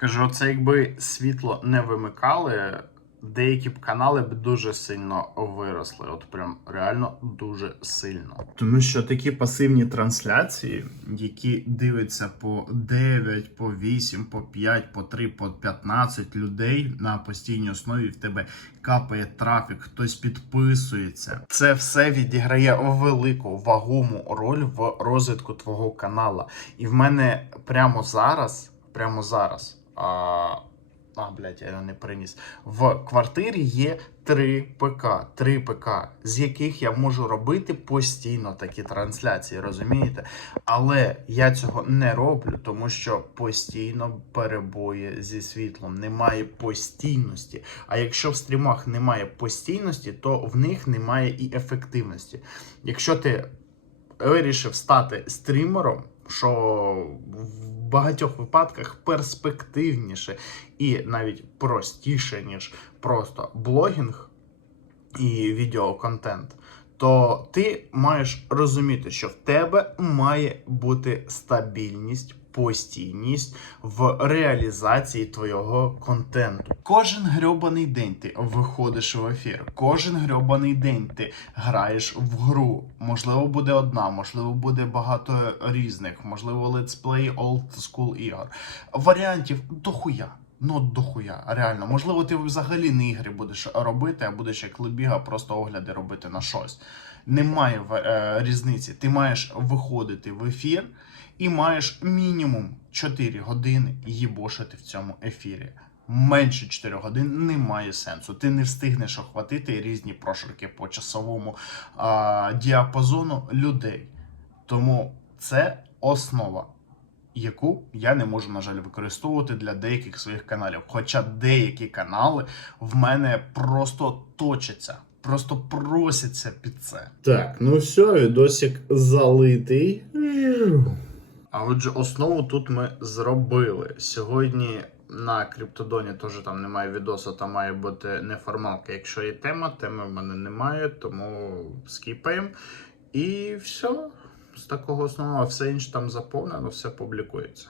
Кажу, це якби світло не вимикали, деякі б канали б дуже сильно виросли. От прям реально дуже сильно. Тому що такі пасивні трансляції, які дивляться по 9, по 8, по 5, по 3, по 15 людей на постійній основі в тебе капає трафік, хтось підписується. Це все відіграє велику вагому роль в розвитку твого канала. І в мене прямо зараз, прямо зараз. А, блядь, я його не приніс. В квартирі є три ПК, три ПК, з яких я можу робити постійно такі трансляції, розумієте? Але я цього не роблю, тому що постійно перебої зі світлом, немає постійності. А якщо в стрімах немає постійності, то в них немає і ефективності. Якщо ти вирішив стати стрімером, що в багатьох випадках перспективніше і навіть простіше, ніж просто блогінг і відеоконтент, то ти маєш розуміти, що в тебе має бути стабільність. Постійність в реалізації твого контенту. Кожен грьобаний день ти виходиш в ефір. Кожен грьобаний день ти граєш в гру. Можливо, буде одна, можливо, буде багато різних, можливо, летсплей олдскул ігор. Варіантів дохуя. Ну, дохуя, реально. Можливо, ти взагалі не ігри будеш робити, а будеш як лебіга, просто огляди робити на щось. Немає е, різниці. Ти маєш виходити в ефір і маєш мінімум 4 години їбошити в цьому ефірі. Менше 4 годин немає сенсу. Ти не встигнеш охватити різні прошарки по часовому а, діапазону людей. Тому це основа, яку я не можу, на жаль, використовувати для деяких своїх каналів. Хоча деякі канали в мене просто точаться, просто просяться під це. Так, ну все, відосик залитий. А отже, основу тут ми зробили. Сьогодні на Криптодоні теж там немає відосу, там має бути неформалка. Якщо є тема, теми в мене немає, тому скіпаємо. І все. З такого основного все інше там заповнено, все публікується.